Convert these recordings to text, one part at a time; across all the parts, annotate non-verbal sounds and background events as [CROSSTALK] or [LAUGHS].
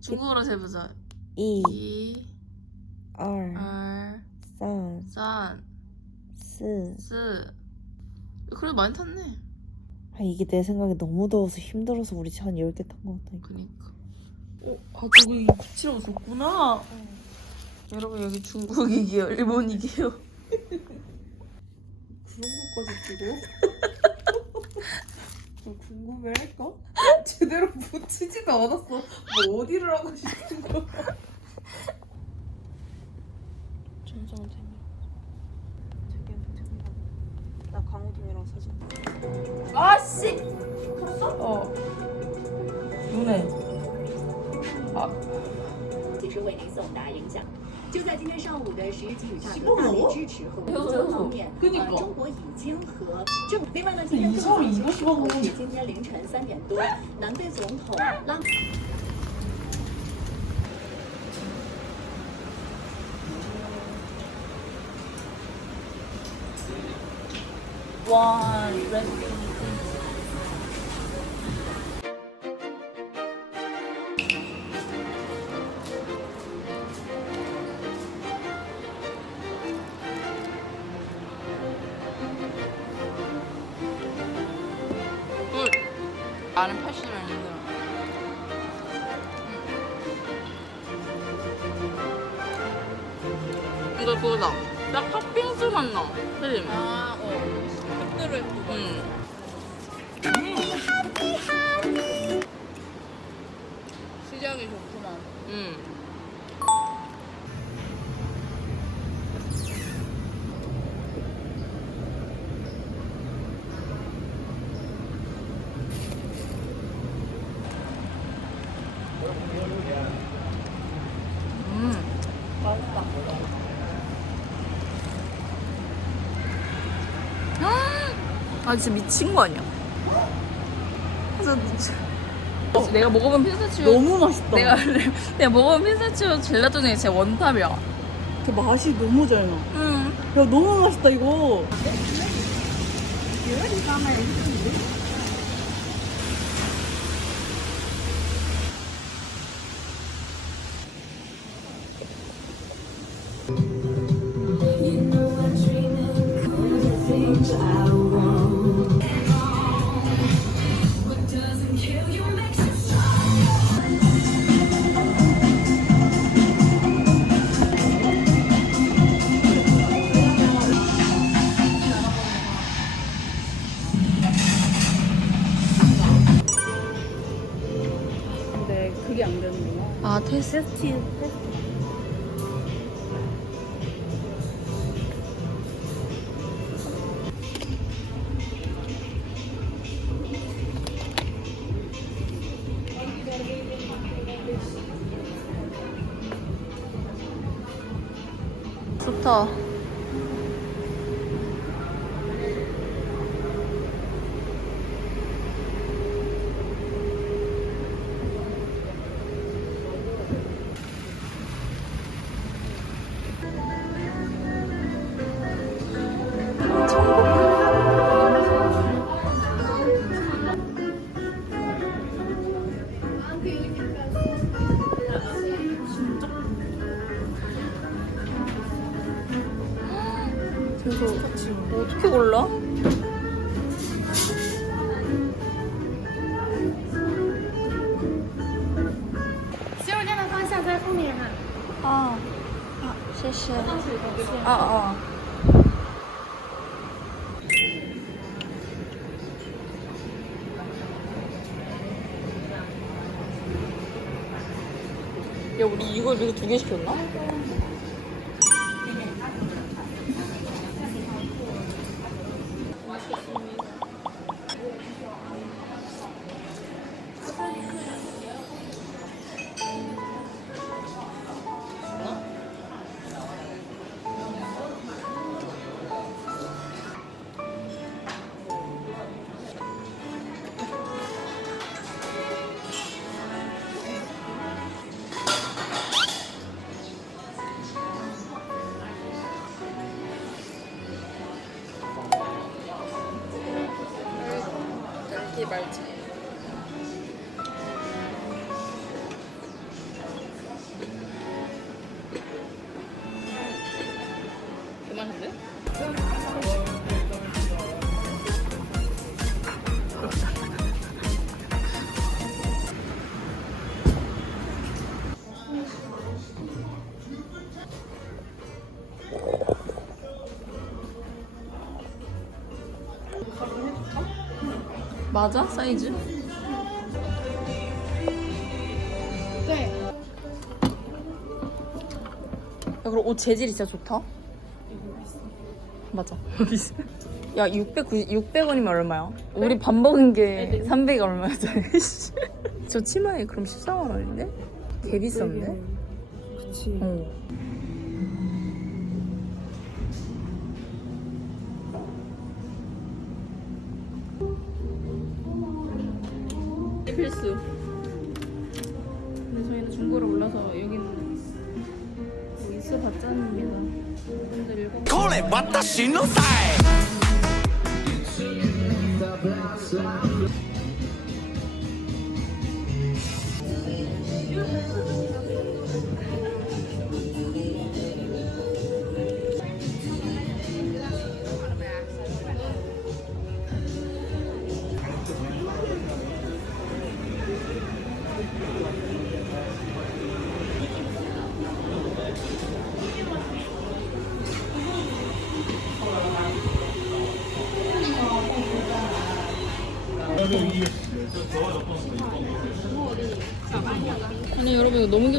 중국어로 세보자. 이, 이, 얼, 알, 산, 산, 스. 스. 그래도 많이 탔네. 아, 이게 내 생각에 너무 더워서 힘들어서 우리 차한 10개 탄 것 같다니까. 그니까. 어, 아, 저기 구치라고 줬구나. 여러분, 여기 중국이게요. 일본이게요. [LAUGHS] 그런 것까지 찍어? [LAUGHS] 너 궁금해할까? [LAUGHS] 제대로 붙이지도 않았어. 뭐 어디를 하고 싶은 거야? 전성 재미. 저기한테 재미가. 나 강호동이랑 사진. 아씨! 컸어? 어. 눈에. 及时为您送达影响。 就在今天上午的十日给予大西哥大力支持和合作方面，跟你搞呃中国已经和正。另外呢，今天你更早的时候是今天凌晨三点多，南非总统拉。 와, 레 아 진짜 미친 거 아니야? 진짜 미친. 내가 먹어본 피스타치오 너무 맛있다. 내가 [LAUGHS] 내가 먹어본 피스타치오 젤라또 중에 진짜 원탑이야. 그 맛이 너무 잘 나. 응. 야, 너무 맛있다, 이거. 아 테스트. 좋다. 3시. 어, 어. 야, 우리 이걸 이거 두 개 시켰나? 맞아? 사이즈? 네. 야, 그리고 옷 재질이 진짜 좋다. 야, 600, 600원이면 얼마야? 우리 밥 먹은 게 300이 얼마였잖아. 씨. 저 치마에 그럼 14만 원인데? 개 비싼데? 그치. 어. 필수. 근데 저희는 중고를 몰라서 여기는 여기 스바짠입니다. 분들 읽어. これ私のさえ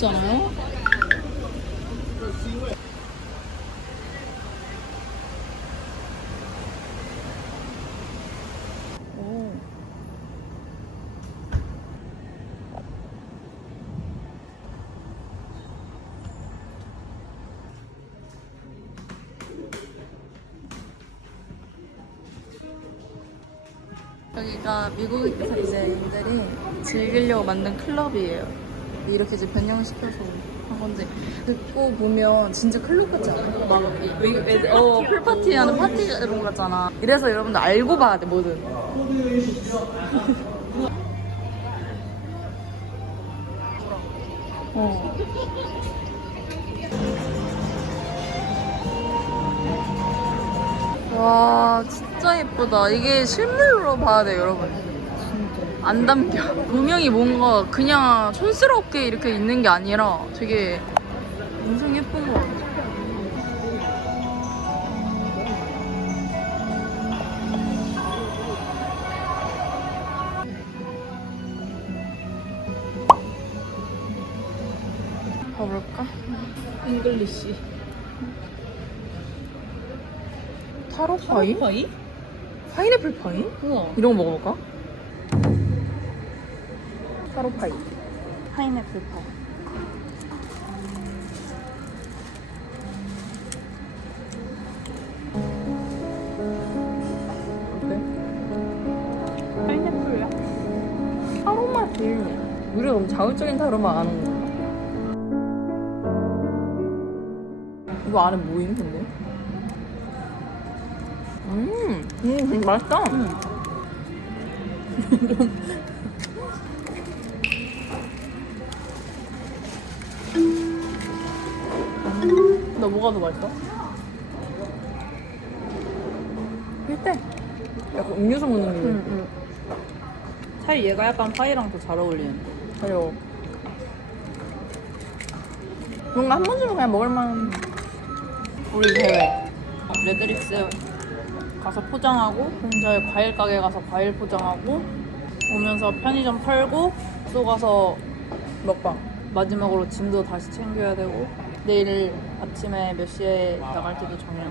귀엽지 않아요? 오. 여기가 미국에서 이제 분들이 즐기려고 만든 클럽이에요. 이렇게 이제 변형시켜서 한 건데 듣고 보면 진짜 클럽 같지 않아요? 막 애들 어 풀파티 하는 파티룸 같잖아. 이래서 여러분들 알고 봐야 돼 뭐든. [LAUGHS] 어. 와 진짜 예쁘다. 이게 실물로 봐야 돼 여러분. 안 담겨. 조명이 뭔가 그냥 촌스럽게 이렇게 있는 게 아니라 되게 엄청 예쁜 것 같아. 가볼까? 잉글리시. 타로 파이? 파이? 파인애플 파이? 우와. 이런 거 먹어볼까? 타로 파이. 파인애플 파이. 어때? 파인애플이야. 타로 맛이 우리가 너무 자극적인 타로 맛 아는 거. 이거 안에 뭐임 근데? 음, 음, 맛있다. [LAUGHS] 너 뭐가 더 맛있어? 일대. 약간 음료수 먹는 기분. 차라리 얘가 약간 파이랑 더 잘 어울리는데. 그래요. 뭔가 한 번쯤은 그냥 먹을만. 우리 대회. 레드릭스 가서 포장하고 혼자 과일 가게 가서 과일 포장하고 오면서 편의점 털고 또 가서 먹방. 마지막으로 짐도 다시 챙겨야 되고 내일 아침에 몇 시에 나갈지도 정해야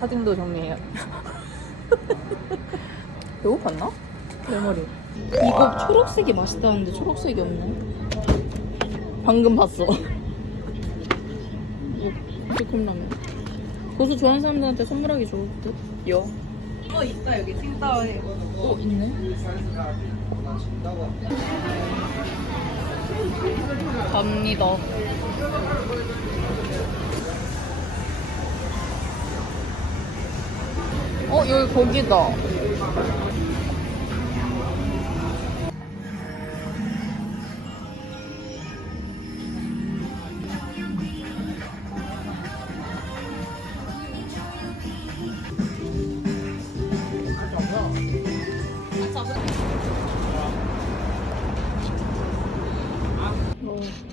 사진도 정리해야 돼. [LAUGHS] 배고팠나? 내 머리. 이거 초록색이 맛있다는데 초록색이 없네. 방금 봤어. 콩라면. 고수 좋아하는 사람들한테 선물하기 좋을 듯. 여. 어 있다 여기 칭따오에. 어, 있네. 갑니다. 어, 여기 거기다.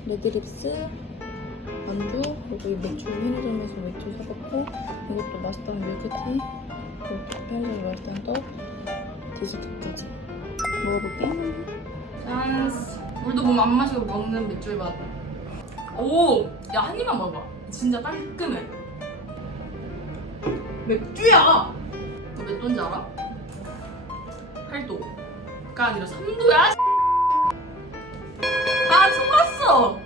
레드립스 안주 그리고 이 맥주 편의점에서 맥주 사봤고 이것도 맛있다는 밀크티 그리고 편의점에 맛있다는 떡 디저트까지 먹어볼게. 짠. 우리도 몸 안 마시고 먹는 맥주의 맛. 오, 야 한 입만 먹어봐. 진짜 깔끔해. 맥주야. 너 몇 도인지 알아? 8도가 아니라 3도야. 아,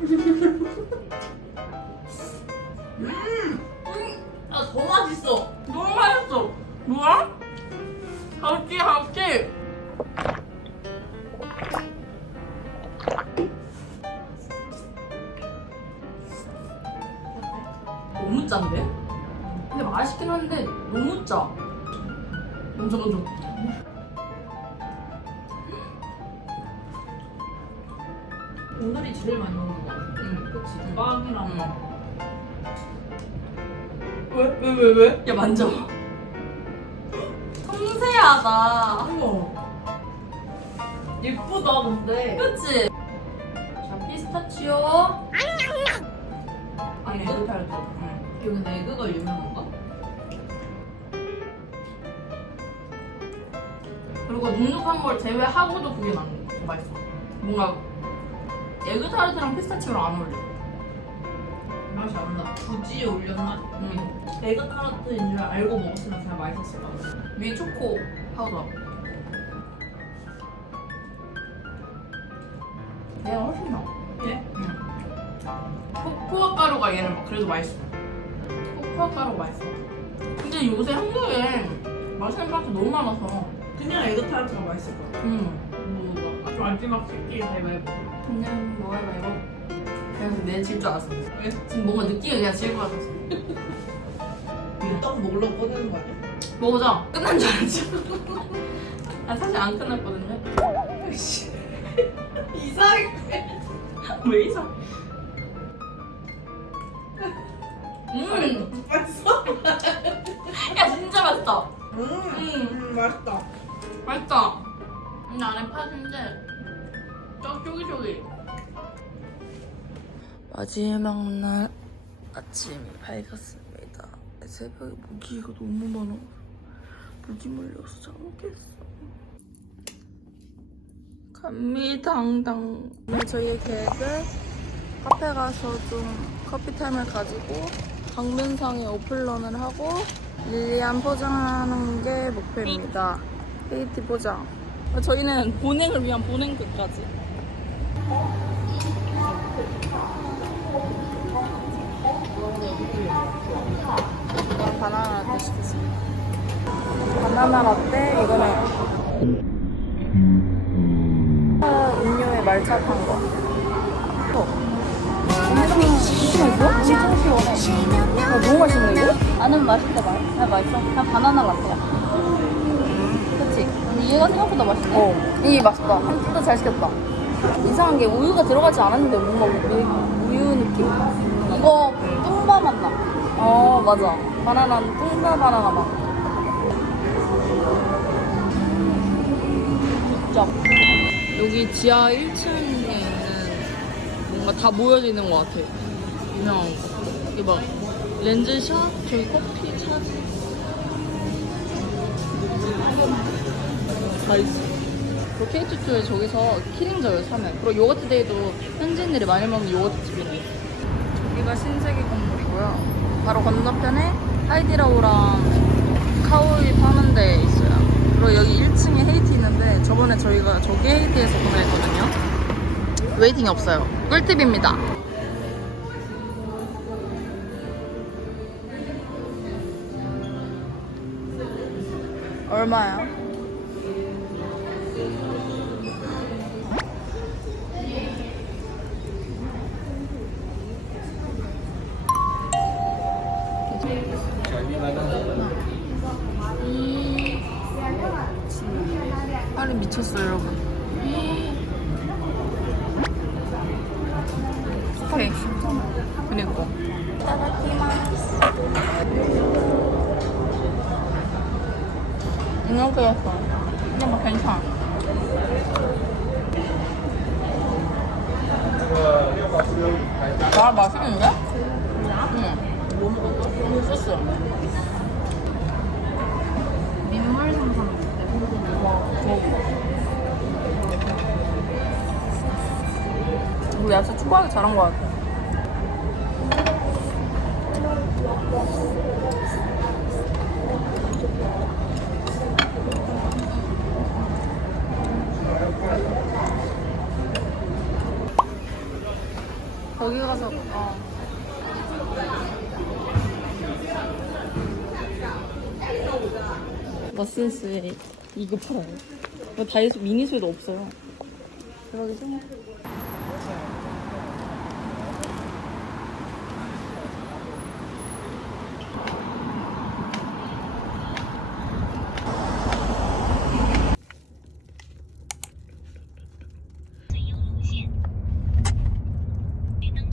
[LAUGHS] 빵이랑. 왜? 왜? 왜? 왜? 야 만져. 섬세하다. 어머. 예쁘다, 근데. 그치? 자 피스타치오. 아니, 에그 타르트. 응. 여기 에그가 유명한가? 그리고 눅눅한 걸 제외하고도 그게 난더 맛있어. 뭔가 에그 타르트랑 피스타치오랑 안 어울려. 맛이 안 나. 굳이 올렸나? 응. 에그 타르트인 줄 알고 먹었으면 그냥 맛있었을 것 같아. 위에 초코 파우더. 얘가 훨씬 나. 예? 응. 코코아 가루가 얘는 막 그래도 맛있어. 코코아 가루 맛있어. 근데 요새 한국에 맛있는 빵집 너무 많아서. 그냥 에그 타르트가 맛있을 것 같아. 응. 뭐, 마지막 새끼 가위바위보. 그냥 뭐 해봐 이거. 그냥 내질 줄 알았어. 지금 뭔가 느낌이 그냥 질것 같았어. 딱 먹으려고 꺼내는 거 아니야? 먹어자. 끝난 줄 알았지. [LAUGHS] 아 사실 안 끝났거든요. [LAUGHS] 이상해. [LAUGHS] 왜 이상? 음, 맛있어? 야 진짜 맛있다. 음, 음, 맛있다. 맛있다. 근데 안에 팥인데 좀 쫄깃쫄깃. 마지막 날 아침이 밝았습니다. 새벽에 모기가 너무 많아서 모기 물려서 잠겠어. 감미당당. 네, 저희의 계획은 카페 가서 좀 커피 타임을 가지고 강변상에 오픈런을 하고 릴리안 포장하는 게 목표입니다. 페이티 포장. 저희는 보냉을 위한 보냉 끝까지. 이건 바나나 라떼 시켰습니다. 바나나 라떼, 이거는 음료에 말차 탄 거. 어. 엄청 맛있어? 진짜 시원해. 야, 너무 맛있는데 이거? 나는 맛있다 맛. 아 맛있어. 그냥 바나나 라떼야. 그치? 근데 얘가 생각보다 맛있네. 어. 이게 맛있다. 진짜 잘 시켰다. 이상한 게 우유가 들어가지 않았는데 뭔가 우유, 우유 느낌. 이거 뚱바 맛 나. 어 맞아. 바나나는 뚱바 바나나 맛. 진짜. 여기 지하 1층에 있는 뭔가 다 모여져 있는 것 같아. 유명한 거. 여기 막 렌즈샵, 저기 커피 차. 다 있어. 그리고 케이트투에 저기서 키링저요 사면. 그리고 요거트 데이도 현지인들이 많이 먹는 요거트 집인데. 여기가 신세계 건물이고요. 바로 건너편에 하이디라오랑 카우이 파는 데 있어요. 그리고 여기 1층에 헤이티 있는데 저번에 저희가 저기 헤이티에서 구매했거든요. 웨이팅이 없어요. 꿀팁입니다. 얼마야? 다 맛있는데? 뭐 먹었어? 뭐 소스 민물 삼삼 뭐 우리 야채 초과하게 잘한 것 같아 머슨스에 이거 팔아요. 이거 다이소 미니소에도 없어요. 대박이죠?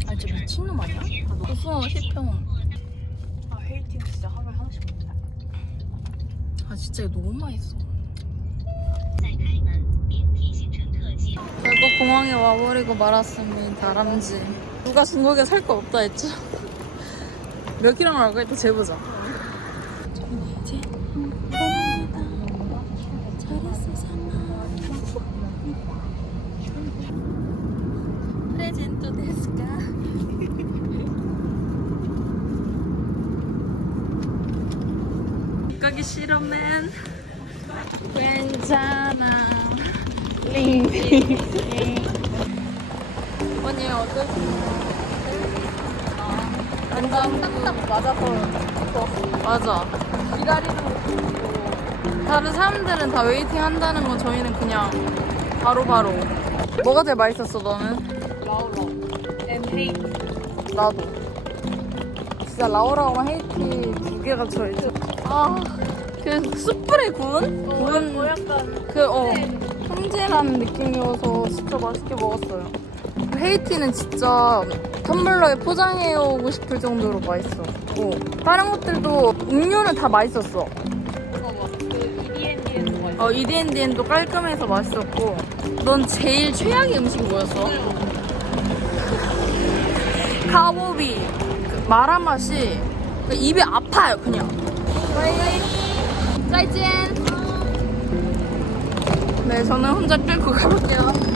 아 진짜 미친놈 아니야? 고수 10평 아, 헤이팅 진짜 하루에 하나씩 먹는다. 아 진짜 이거 너무 맛있어. 결국 공항에 와버리고 말았습니다 다람쥐. 누가 중국에 살 거 없다 했죠? [LAUGHS] 몇 킬로 나올까 일단 재보자 싫으면 괜찮아. 링링 언니 어땠어? 완전 딱딱 맞아서 맞아. 기다리는 거 다른 사람들은 다 웨이팅 한다는 건 저희는 그냥 바로 바로. 뭐가 제일 맛있었어 너는? 라울라. 앤 헤이트. 나도. 진짜 라오라랑 헤이티 두 개가 저이죠 아 그 숯불에 구운? 구운 뭐 약간 그어. 형제라는 느낌이어서 진짜 맛있게 먹었어요. 그 헤이티는 진짜 텀블러에 포장해 오고 싶을 정도로 맛있어. 어. 다른 것들도 음료는 다 맛있었어. 그 EDND에는 뭐어 EDNDN도 깔끔해서 맛있었고. 넌 제일 최악의 음식이 뭐였어? 카보비. 그 마라 맛이 그 입에 아파요 그냥 짜이젠 네 저는 혼자 끌고 가볼게요